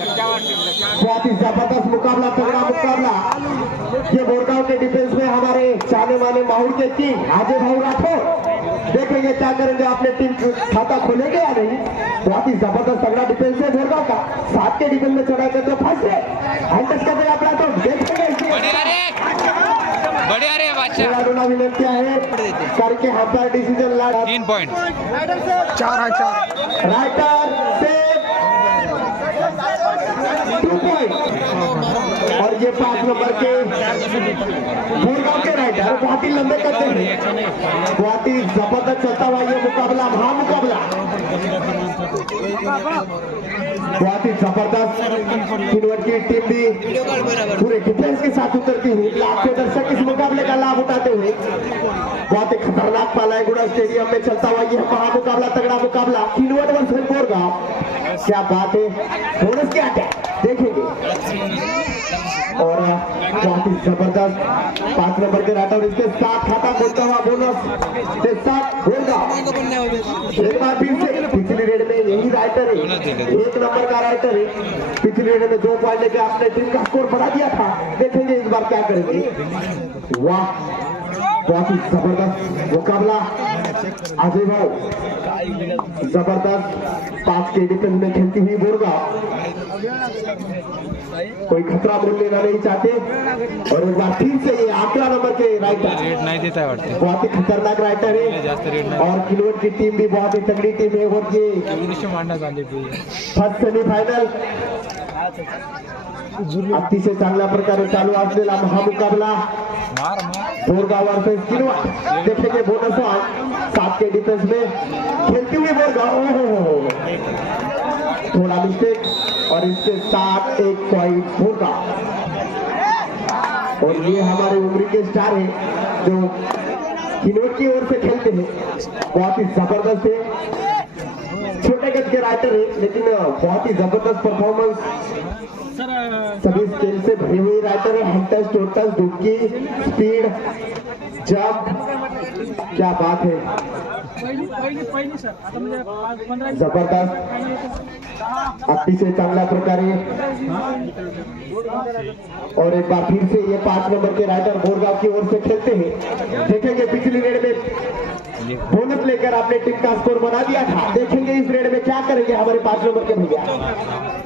बहुत ही जबरदस्त मुकाबला, तगड़ा मुकाबला। ये बोरगांव के डिफेंस में हमारे जाने माने माहौल के किंग अजय भाई राठौर, देखेंगे क्या करेंगे, अपने टीम खाता खोलेंगे या नहीं। बहुत ही जबरदस्त तगड़ा डिफेंस है बोरगांव का। 7 के डिफेंस में चढ़ा कर तो फंस गए, हैंडस कर देगा अपना, तो देखेंगे बढ़िया रे बादशाह। खिलाड़ियों विनंती आहे करके हंपायर डिसीजन ला 3 पॉइंट 4 राइटर से 2 पॉइंट। और ये 5 नंबर के बोरगांव के राइटर बहुत ही लंबे करते हैं। बहुत ही जबरदस्त चलता हुआ ये मुकाबला, महामुकाबला, बहुत ही जबरदस्त। किन्नौर की टीम भी पूरे डिफेंस के साथ उतरती हुई, लाखों दर्शक इस मुकाबले का लाभ उठाते हुए। बहुत ही खतरनाक पालाईगुड़ा स्टेडियम में चलता हुआ यह महामुकाबला, तगड़ा मुकाबला, किन्नौर वर्सेस बोरगांव। क्या बात है, बोनस क्या है देखेंगे। और बहुत ही जबरदस्त 5 नंबर के राइटर, इसके साथ खाता खोलता हुआ बोनस के साथ बोरगांव। एक बार फिर से पिछली रेड में यही राइटर है, 1 नंबर का राइटर है, पिछली रेड में 2 पॉइंट लेकर अपने टीम का स्कोर बढ़ा दिया था। देखेंगे इस बार क्या करेंगे। वाह, बहुत ही जबरदस्त मुकाबला। अजय भाई जबरदस्त 5 के डिफेंस में खेलती हुई बोरगांव, कोई खतरा मोल लेना नहीं चाहते। और एक बार फिर से ये 8 नंबर के राइटर, रेट नहीं देता है, बहुत ही खतरनाक राइटर है। और किन्नौर की टीम भी बहुत ही तगड़ी टीम है। और ये फर्स्ट सेमीफायनल अतिशय चांगल्या प्रकारे चालू असलेला महामुकाबला बोरगांव वर्सेस किन्नौर। देखेंगे बोनस 7 के डिफेंस में खेलती हुई बोरगांव, थोड़ा मिस्टेक, और इसके साथ 1 पॉइंट बोरगांव। और ये हमारे उम्र के स्टार है जो किन्नौर की ओर से खेलते हैं, बहुत ही जबरदस्त है। छोटे कद के राइटर है, लेकिन बहुत ही जबरदस्त परफॉर्मेंस, सभी स्किल से भरी हुई राइटर है। हंटस, टोटस, डुबकी, स्पीड, जंप, क्या बात है, जबरदस्त, अतिशय चांगल्या प्रकारे। और एक बार फिर से ये 5 नंबर के राइटर बोरगांव की ओर से खेलते हैं। देखेंगे पिछली रेड में बोनस लेकर अपने टीम का स्कोर बना दिया था। देखेंगे इस रेड में क्या करेंगे हमारे 5 नंबर के भैया।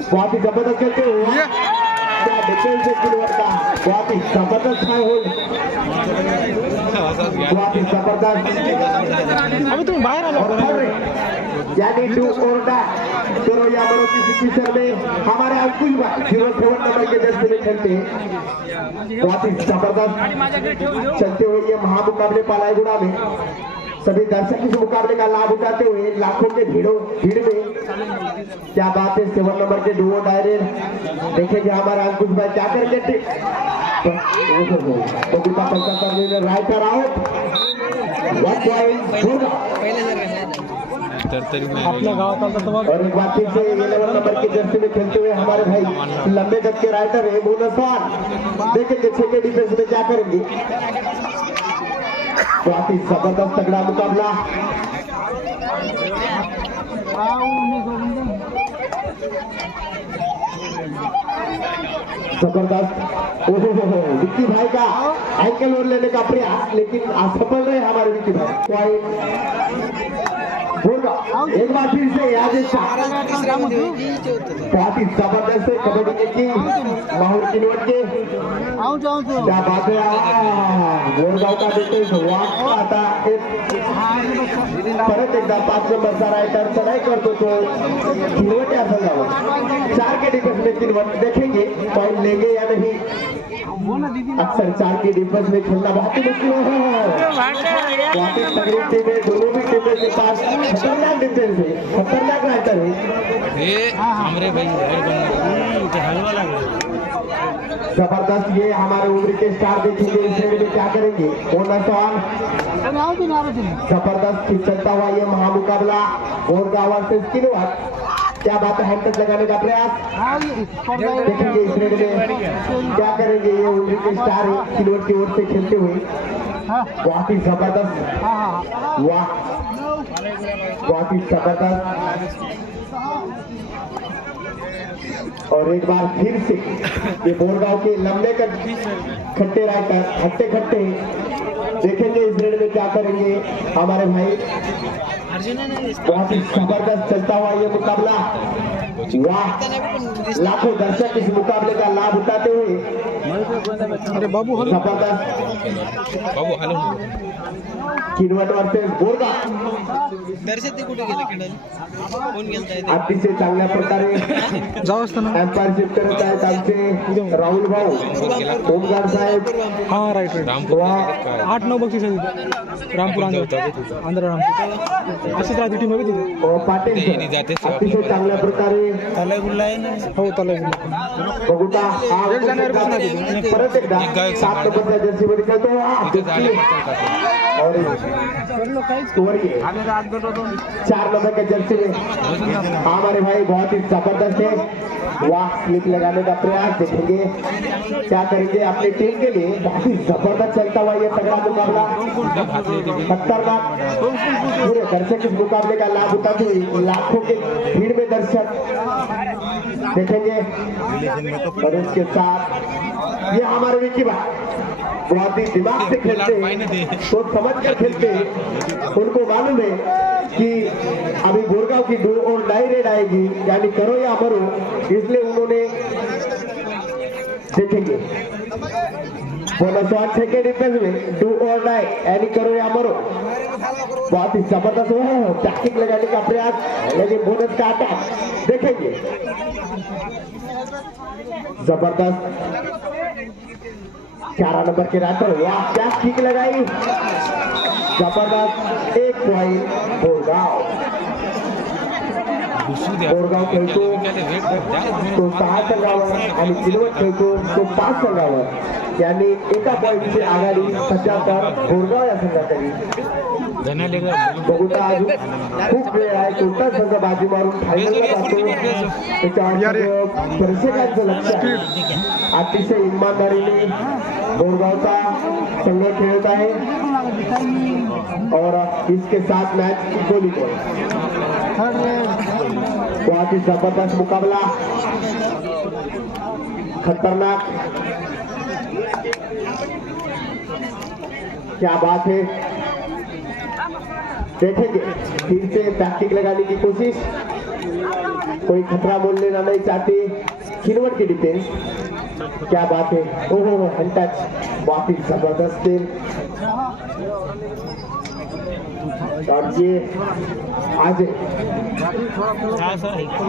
बहुत ही जबरदस्त खेलते हुए, क्या डिफेंस है किन्नौर का, बहुत ही जबरदस्त है होल्ड, बहुत ही जबरदस्त। अभी तुम बाहर आ जाओ, यानी डू और डाई करो या मरो की सिचुएशन में हमारे अंकुश भाई 07 नंबर के जर्सी में खेलते हैं। बहुत ही जबरदस्त चलते हुए ये महामुकाबले पालाईगुड़ा में सभी दर्शक इस मुकाबले का लाभ उठाते हुए लाखों के भीड़ में, क्या बात है। 7 नंबर के डुओ डायरे देखेंगे हमारे अंकुश भाई क्या करेंगे। राइटर आउट, 1 पॉइंट अपने गाँव का। और एक बार फिर से 11 नंबर के जर्सी में खेलते हुए हमारे भाई लंबे कद के राइटर है बोनस 1। देखेंगे 6 के डिफेंस में क्या करेंगे। बहुत ही जबरदस्त तगड़ा मुकाबला। जबरदस्त, ओहो विक्की भाई का एंकल और लेने का प्रयास, लेकिन असफल रहे हमारे विक्की भाई। एक बार फिर से याद है, बहुत ही जबरदस्त है कबड्डी के किंग माहौल किन्नौर के, क्या बात है। बोरगांव का देखते आता परत एकदा 5 नंबरचा राइटर चढाई करतो तो किन्नौर क्या जावं। 4 के डिफेंस में किन्नौर, देखेंगे पॉइंट लेंगे या नहीं। अक्सर 4 के डिफेंस में खेलना बहुत ही मुश्किल है। बहुत ही तगड़ी टीम है, दोनों भी टीमें के पास खतरनाक डिफेंस है, खतरनाक राइटर है। जबरदस्त, ये हमारे उम्र के स्टार देखेंगे इस रेड में क्या करेंगे। बोनस 1, जबरदस्त चलता हुआ ये महामुकाबला बोरगांव वर्सेस किन्नौर। क्या बात है, हैंड टच लगाने का प्रयास, देखेंगे इस रेड में क्या करेंगे। ये उम्र के स्टार किन्नौर की ओर से खेलते हुए, बहुत ही जबरदस्त, वाह बहुत ही जबरदस्त। और एक बार फिर से ये बोरगांव के लंबे खट्टे राइटर हट्टे खट्टे देखेंगे इस रेड में क्या करेंगे हमारे भाई। बहुत ही जबरदस्त चलता हुआ ये मुकाबला, वाह, लाखों दर्शक इस मुकाबले का लाभ उठाते हुए। अरे बाबू हलो जबरदस्त बाबू हलो किनवट वर्सेस बोरगाव दर्शक ते कुठे गेले खेळायला कोण गेलताय ते अतिशय चांगल्या प्रकारे जाऊ असताना एम्पायरशिप करत आहेत आमचे राहुल भाऊ ओमकार साहेब। हा राईट राईट वा 8-9 बक्षीस आहे तिथे रामपूर आंध्र रामपूर अशीच राहते टीम आहे तिथे पाटील सर अतिशय चांगल्या प्रकारे त्याला गुल्ला आहे ना हो चालेल बघूता परत एकदा 7 नंबरच्या जर्सीमध्ये खेळतो और स्कोर ये 4 नंबर के जर्सी में हमारे भाई बहुत ही जबरदस्त है। वाह, स्लिप लगाने का प्रयास, देखेंगे क्या करेंगे अपनी टीम के लिए। बहुत ही जबरदस्त चलता हुआ ये तगड़ा मुकाबला, खतरनाक पूरे दर्शक इस मुकाबले का लाभ उठाते हुए लाखों के भीड़ में दर्शक देखेंगे। और उसके साथ ये हमारे विकी भाई बहुत ही दिमाग से खेलते हैं, सोच समझ कर खेलते हैं। उनको मालूम है कि अभी बोरगांव की 2 और डाई रेड आएगी, यानी करो या मरो, इसलिए उन्होंने देखेंगे बोनस 1 6 के डिफेंस में 2 और डाई यानी करो या मरो। बहुत ही जबरदस्त हुआ है टैक्टिक लगाने का प्रयास, लेकिन बोनस का अटैक देखेंगे जबरदस्त। 4 नंबर के राइटर, वाह क्या किक लगाई, जबरदस्त। 1 पॉइंट बोरगांव खेळतो तो 6 संघावर आणि किनवट खेळतो तो 5 संघावर, यानी एका पॉइंटची आघाडी सध्या तर बोरगांव या संघाकडे। बघूता अजून खूप वेळ आहे, कोणता संघ बाजी मारून फायनलला जातो त्याच्यावर दर्शकांचं लक्ष आहे। अतिशय इमानदारीने बोरगांवचा संघ खेळत आहे और इसके साथ मैच इक्वली बहुत ही जबरदस्त मुकाबला, खतरनाक, क्या बात है। देखेंगे फिर से टैक्टिक लगाने की कोशिश, कोई खतरा मोल लेना नहीं चाहते किनवट की डिफेंस, क्या बात है। ओहो अनटच, बहुत ही जबरदस्त खेल। और ये आज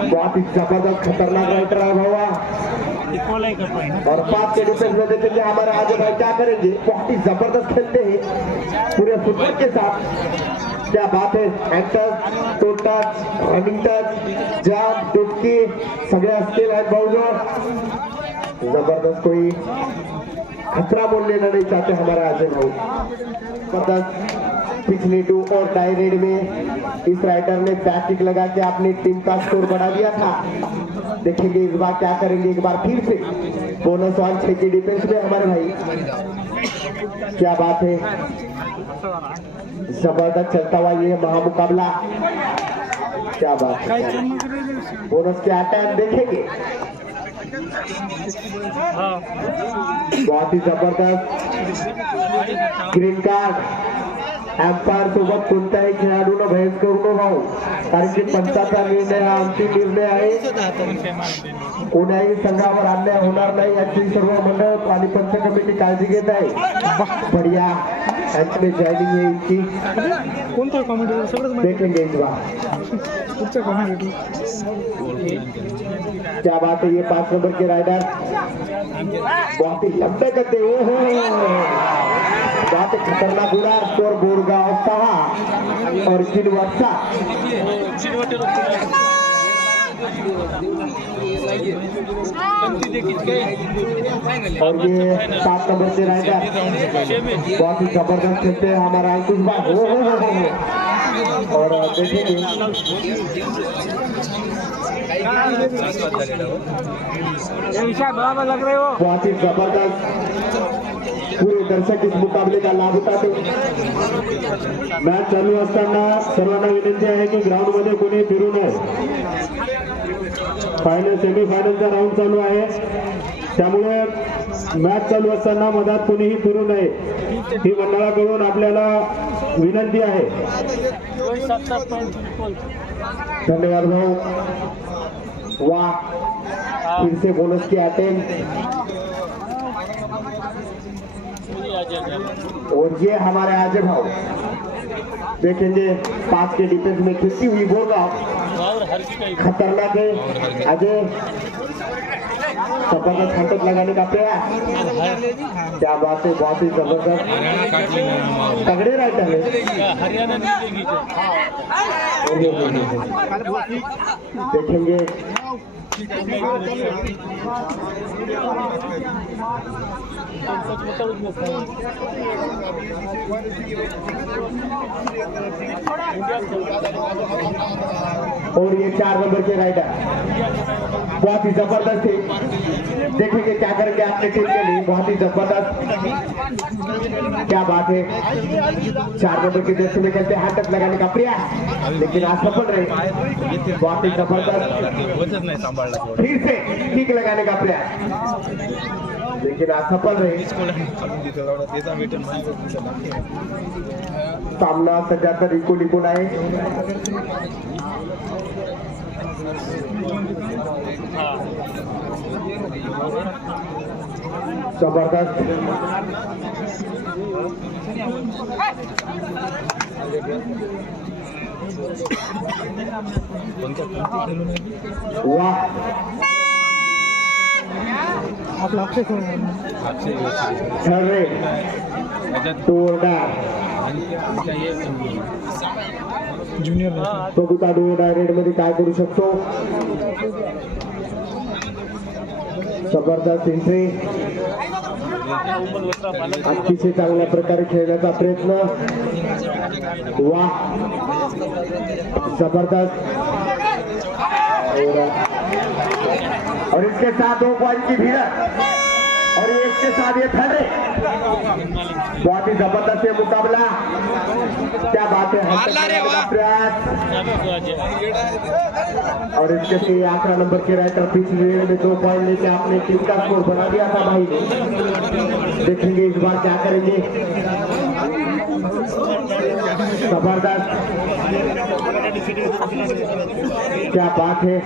बहुत ही जबरदस्त खतरनाक राइटर है भैया, और 5 के डिफेंस में देखेंगे हमारे आज भाई क्या करेंगे। बहुत ही जबरदस्त खेलते हैं पूरे फुटबॉल के साथ, क्या बात है। Enter, toe touch, running touch, jump, डुबकी सगळे स्किल आहेत भाऊ। जबरदस्त, कोई खतरा बोल लेना नहीं चाहते हमारा अजय भाऊ। जबरदस्त पिछली 2 और डाई रेड में इस राइडर ने पैकिंग लगा के अपनी टीम का स्कोर बढ़ा दिया था। देखेंगे इस बार क्या करेंगे, एक बार फिर से बोनस 1 6 की डिफेंस में हमारे भाई, क्या बात है। जबरदस्त चलता हुआ ये महामुकाबला, क्या बात है। बोनस के अटैक देखेंगे, बहुत ही जबरदस्त। ग्रीन कार्ड एम्पायर सोबत कोणत्याही खेळाडूला बहस करू नको भाऊ, कारण की पंचाचा निर्णय हा अंतिम निर्णय आहे। कोणाही संघावर अन्याय होणार नाही याची सर्व मंडळ आणि पंच कमिटी काळजी घेत आहे। बढ़िया में जॉइनिंग है इनकी, कोणता कॉमेडी सगळंच देखेंगे इस बार पुढचा कॉमेडी। क्या बात है, ये 5 नंबर के राइडर बहुत ही लंबे करते बहुत ही खतरनाक उड़ा। स्कोर बोरगांव 6 और किनवट 7। और ये 7 नंबर के राइडर बहुत ही जबरदस्त खेलते हैं हमारा अंकुश भाई। और देखेंगे लग रहे हो, बहुत ही जबरदस्त पूरे दर्शक इस मुकाबले का लाभ उठाते। मॅच चालू असताना सर्वांना विनंती आहे की ग्राउंड मध्ये कोणी फिरू नये। फायनल सेमीफायनलचा राऊंड चालू आहे, त्यामुळे मॅच चालू असताना मधात कोणीही फिरू नये ही मंडळाकडून आपल्याला विनंती आहे. धन्यवाद भाऊ. वाह, फिर से बोनस की अटेम्प्ट और ये हमारे अजय भाव देखेंगे 5 के डिफेंस में खिसकी हुई बोलगा खतरनाक है. अजय जबरदस्त हरकत लगाने का प्रयास, क्या बात है, बहुत ही जबरदस्त तगड़े राइटर है. देखेंगे और ये 4 नंबर के राइडर बहुत ही जबरदस्त है. देखेंगे क्या करेंगे अपने टीम के लिए. बहुत ही जबरदस्त, क्या बात है. 4 नंबर के जर्सी में खेलते हाथ तक लगाने का प्रयास, लेकिन असफल रहे. बहुत ही जबरदस्त, फिर से किक लगाने का प्रयास, लेकिन असफल रहे. सामना सध्या तर इकून आहे. जबरदस्त, वाह, आपला अक्षय ठरले तोरडा ज्युनियर बघू का डोरडा रेड मध्ये काय करू शकतो. जबरदस्त एंट्री, अतिशय चांगल्या प्रकारे खेळण्याचा प्रयत्न. वाह, जबरदस्त. और इसके साथ 2 पॉइंट की भिड़ंत और इसके साथ ये ठंडे. बहुत ही जबरदस्त है मुकाबला, क्या बात है. प्रयास और इसके से 11 नंबर के राइटर पिछले रेड में 2 पॉइंट लेके अपने टीम का स्कोर बना दिया था भाई ने. देखेंगे इस बार क्या करेंगे. जबरदस्त, क्या बात है.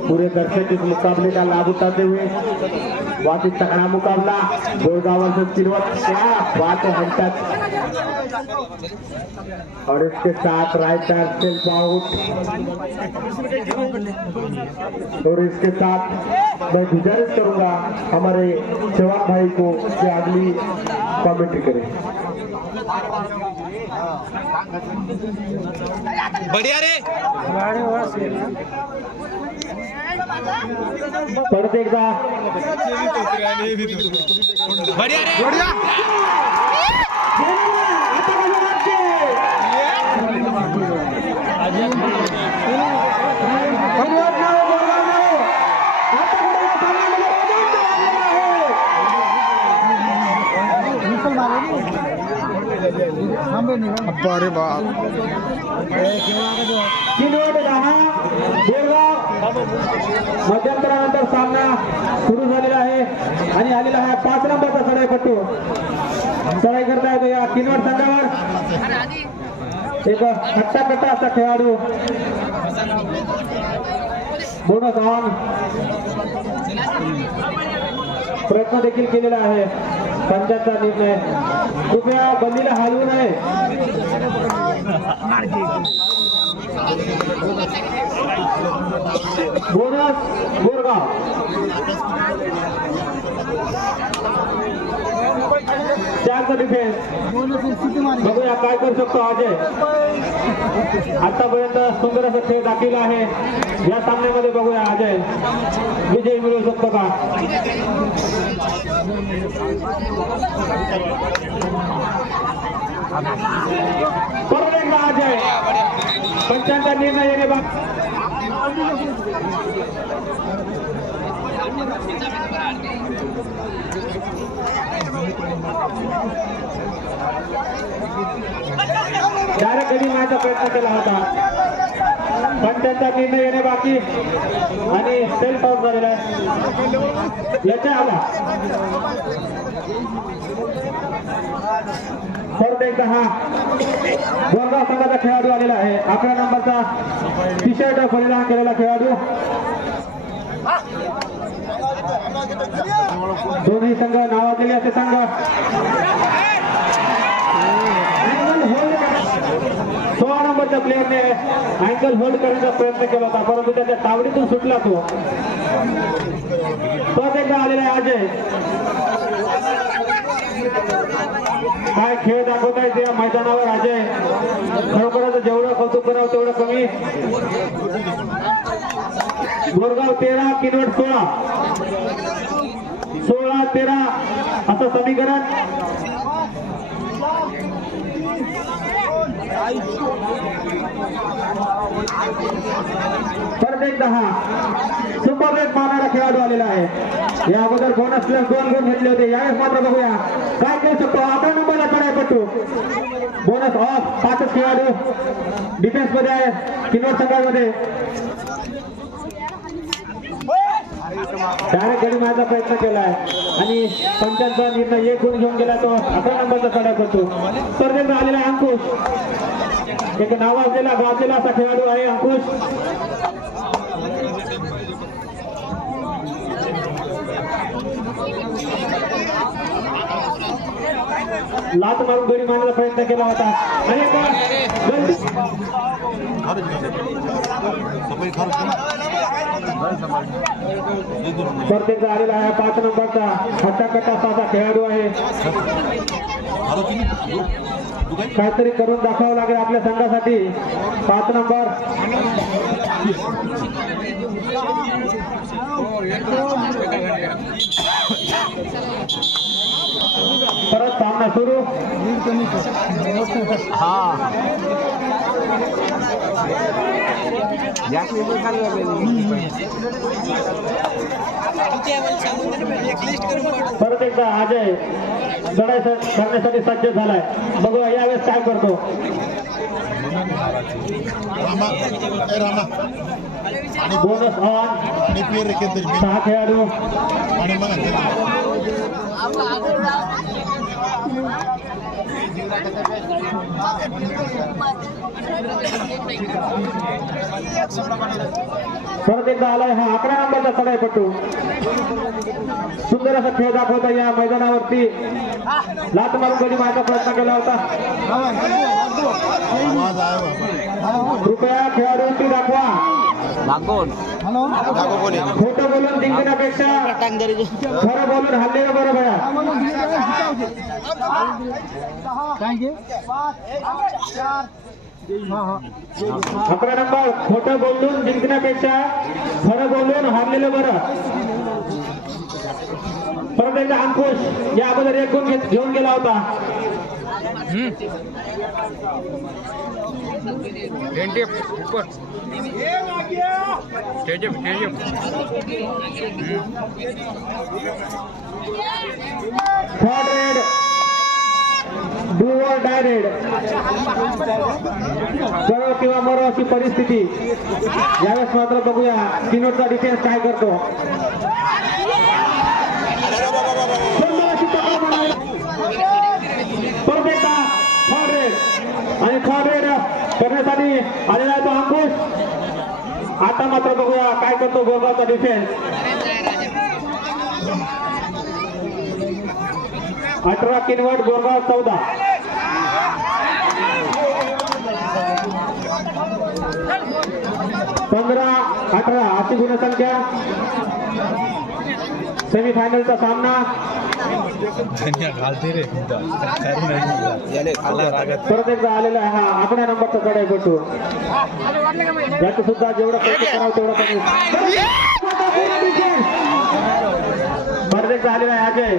पूरे दर्शक इस मुकाबले का लाभ उठाते हुए. बहुत ही तगड़ा मुकाबला बोरगांव वर्सेस किनवट. क्या बात है, हंटच. और इसके साथ राइटर सेल्फ आउट. और इसके साथ मैं गुजारिश करूंगा हमारे जवाब भाई को कि अगली कमेंट्री करें. बढ़िया रे. परत एकदा बढ़िया रे. अरे बाप, किनवट 10 बोरगाव. मध्यंतरानंतर सामना सुरू झालेला आहे आणि आलेला आहे 5 नंबरचा सराईपट्टू. सराई करता येतो या किनवट संघावर. एक हट्टाकट्टा असा खेळाडू. बोनस ऑन प्रयत्न देखील केलेला आहे. पंचांचा निर्णय, कृपया बंदीला हलवू नये. बोनस बोरगाव. चारचा डिफेन्स. बघूया काय करू शकतो अजय. आतापर्यंत सुंदर असा खेळ दाखवला आहे. या सामन्यामध्ये बघूया अजय विजय मिळवू शकतो का. परत एकदा अजय. पंचांचा निर्णय येणे डायरेक्ट कधी मारायचा प्रयत्न केला होता. पंचांचा निर्णय येणे बाकी आणि सेल्फ आउट झालेला आहे याच्या आला परत एकदा हा बोरगाव संघाचा खेळाडू आलेला आहे 11 नंबरचा टी शर्ट परिधान केलेला खेळाडू दोन्ही संघ नावाजलेले असे संघ 16 नंबरच्या प्लेअरने अँकल होल्ड करण्याचा प्रयत्न केला होता परंतु त्याच्या तावडीतून सुटला तो परत एकदा आलेला आहे अजय काय खेळ दाखवत आहे या मैदानावर अजय खरोखरच जेवढं कौतुक करावं तेवढं कमी बोरगाव 13 किनवट 16-13 असं समीकरण परत एकदा हा सुपर रेट मारणारा खेळाडू आलेला आहे या अगोदर बोनस प्लस 2 गुण घेतले होते यावेळेस मात्र बघूया काय करू शकतो 11 नंबरला चढाईपट्टू बोनस ऑफ 5 खेळाडू डिफेन्स मध्ये आहे किनवट संघामध्ये डायरेक्ट गडी मारायचा प्रयत्न केलाय आणि पंचांचा निर्णय 1 गुण घेऊन गेला तो 11 नंबरचा चढाईपट्टू स्पर्धेत आलेला अंकुश एक नावाजलेला गाजलेला असा खेळाडू आहे अंकुश लात मारून गडी मारण्याचा प्रयत्न केला होता आणि प्रत्येक आलेला आहे 5 नंबरचा हट्टाकट्टा असा खेळाडू आहे काहीतरी करून दाखवावं लागेल आपल्या संघासाठी 5 नंबर परत सामना सुरू परत एकदा अजय चढाई करण्यासाठी सज्ज झालाय बघूया यावेळेस काय करतो बोनस ऑन 6 खेळाडू परत एकदा आलाय हा 11 नंबरचा चढाईपट्टू सुंदर असा खेळ दाखवता या मैदानावरती लात मारून गडी मारायचा प्रयत्न केला होता कृपया खेळाडूंची दाखवा खोटं बोलून जिंकण्यापेक्षा खरं बोलून हल्लेलं बरं बघा 11 नंबर खोटं बोलून जिंकण्यापेक्षा खरं बोलून हारलेलं बरं परत एकदा अंकुश या अगोदर 1 गुण घेऊन गेला होता थर्ड रेड डू और डाय रेड करो किंवा मरो अशी परिस्थिती यावेळेस मात्र बघूया किनवटचा डिफेन्स काय करतो परत एकदा थर्ड रेड आणि थर्ड रेड करण्यासाठी आलेला आहे तो अंकुश आता मात्र बघूया काय करतो बोरगावचा डिफेन्स 18 किनवट बोरगाव 14 15-18 अशी गुणसंख्या सेमीफायनलचा सामना परत एकदा आलेला आहे हा 11 नंबरचा चढाईपट्टू याचं सुद्धा जेवढं कौतुक करावं तेवढं कमी परत एकदा आलेला आहे अजय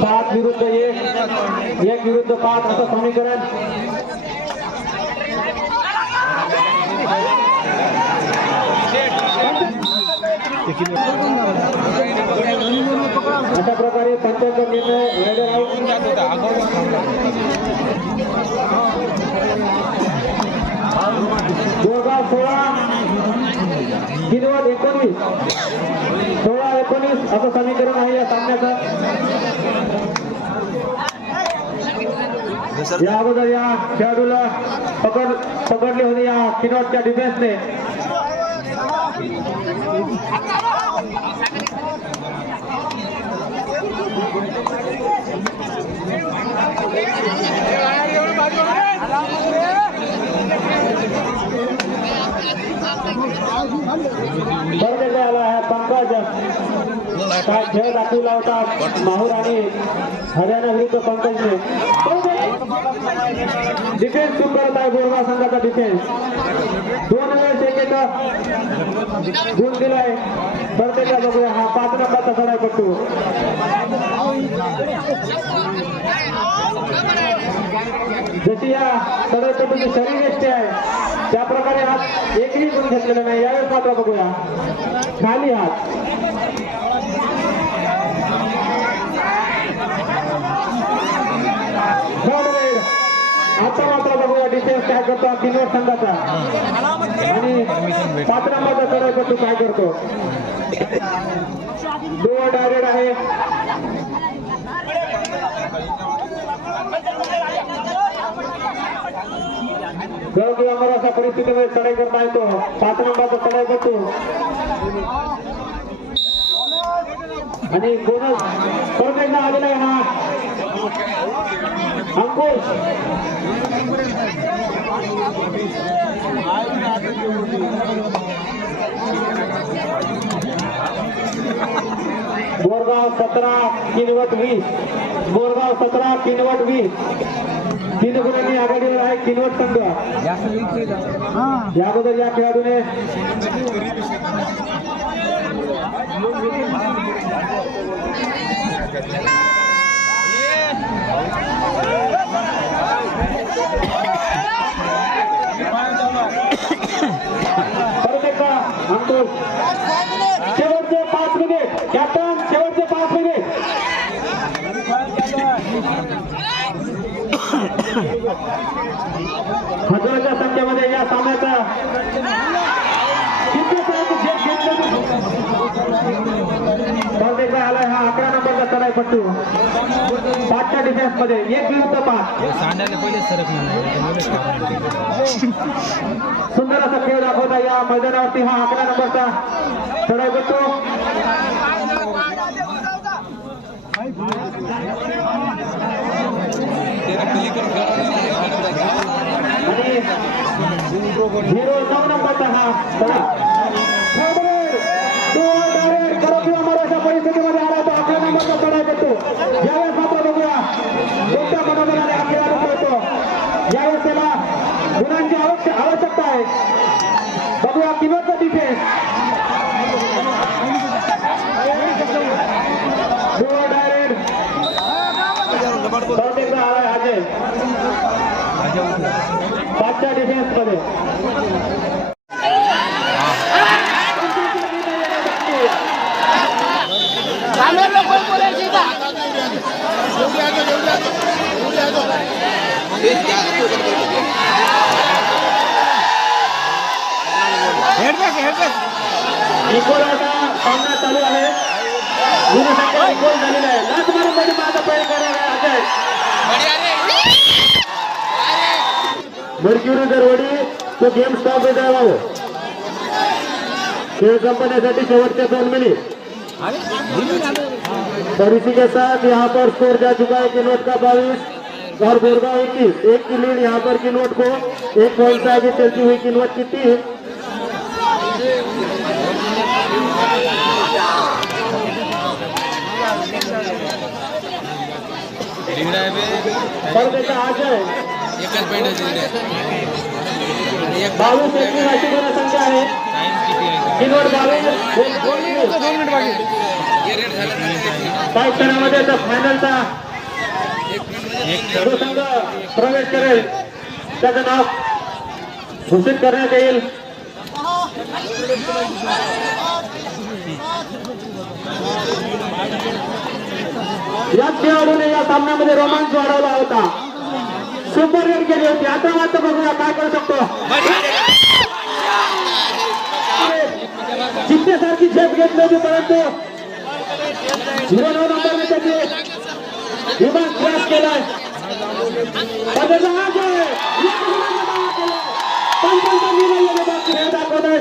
पाच विरुद्ध एक विरुद्ध 5 असं समीकरण अशा प्रकारे पंचांचा निर्णय रायडर आउट. बोरगाव 16 किनवट 19. 16-19 असं समीकरण आहे या सामन्याचं. या अगोदर या खेळाडूला पकडले होते या किनवटच्या डिफेन्सने. आला आहे पंकज. काय खेळ दाखवला होता माहूर आणि हरियाणा विरुद्ध पंकजने. डिफेन्स सुरू करत आहे बोरगाव संघाचा डिफेन्स. 2 वेळेस एक गुण दिलाय. परत बघूया हा 5 नंबरचा चढाईपट्टू. जशी या चढाईपट्टूची शरीरयष्टी आहे त्याप्रकारे हात एकही गुण घेतलेला नाही. यावेळेस मात्र बघूया खाली हात. आता मात्र बघूया डिफेन्स काय करतो किनवट संघाचा आणि 5 नंबरचा चढाईपट्टू काय करतो. डोअर डायरेक्ट आहे. जर किंवा मला अशा परिस्थितीमध्ये चढाई करता येतो. 5 नंबरचा चढाईपट्टू आणि बोनस परत एकदा आलेला आहे हा अंकुश. बोरगाव 17 किनवट 20. बोरगाव 17 किनवट 20. 3 गुणांनी आघाडीवर आहे किनवट संघ. या अगोदर या खेळाडूने परत एकदा अंकुश. शेवटचे 5 मिनिट कॅप्टन. शेवटचे 5 मिनिट. हजाराच्या संख्येमध्ये या सामन्याचा आलाय हा 11 नंबरचा चढाईपट्टू. 5च्या डिफेन्स मध्ये 1 विरुद्ध 5. सुंदर असा खेळ दाखवता या मैदानावरती हा 11 नंबरचा चढाईपट्टू. आणि 9 नंबरचा हा परिस्थितीमध्ये आला तो 11 नंबरचा चढाईपट्टू. यावेळेस मात्र बघूया कोणत्या मनोबलाने हा खेळाडू खेळतो. यावेळेस त्याला गुणांची आवश्यकता आहे. बघूया किनवटचा डिफेन्स. डायरेक्ट परत एकदा आलाय अजय 5च्या डिफेन्स मध्ये. इक्वल आता सामना चालू आहे. गुणसंख्या इक्वल झालेला आहे. लाच मारून मध्ये माझा प्रयोग करणार आहे अजय. मर्क्युरी दरवडी तो गेम स्टॉप हो जाएगा. वो खेल संपन्नासाठी शेवटचे 2 मिनिट. और इसी के साथ यहाँ पर स्कोर जा चुका है किनवट का 22 और बोरगांव 21. 1 की लीड यहाँ पर किनवट को. 1 पॉइंट से आगे चलती हुई किनवट की टीम. अजय 22 अशी संख्या आहे. किनवट 22. काही क्षणामध्ये फायनलचा जो संघ प्रवेश करेल त्याचं नाव घोषित करण्यात येईल. या खेळाडूने या सामन्यामध्ये रोमांच वाढवला होता. सुपर रेड केली होती. आता मात्र बघूया काय करू शकतो. जिंकण्यासारखी झेप घेतली होती परंतु 0 नंबरने त्यांनी विमान क्रॅश केलाय. दाखवत आहे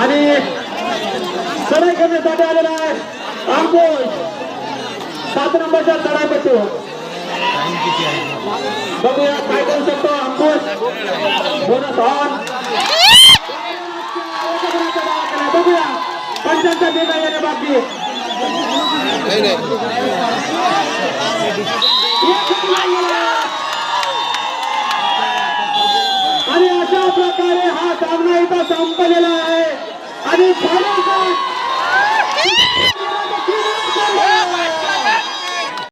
आणि चढाई करण्यासाठी आलेला आहे अंकुश 7 नंबरच्या चढाईपट्टू. बघूया काय करू शकतो अंकुश. Bonus on. बघूया पंचांचा निर्णय येणे बाकी. आणि अशा प्रकारे हा सामना इथं संपलेला आहे आणि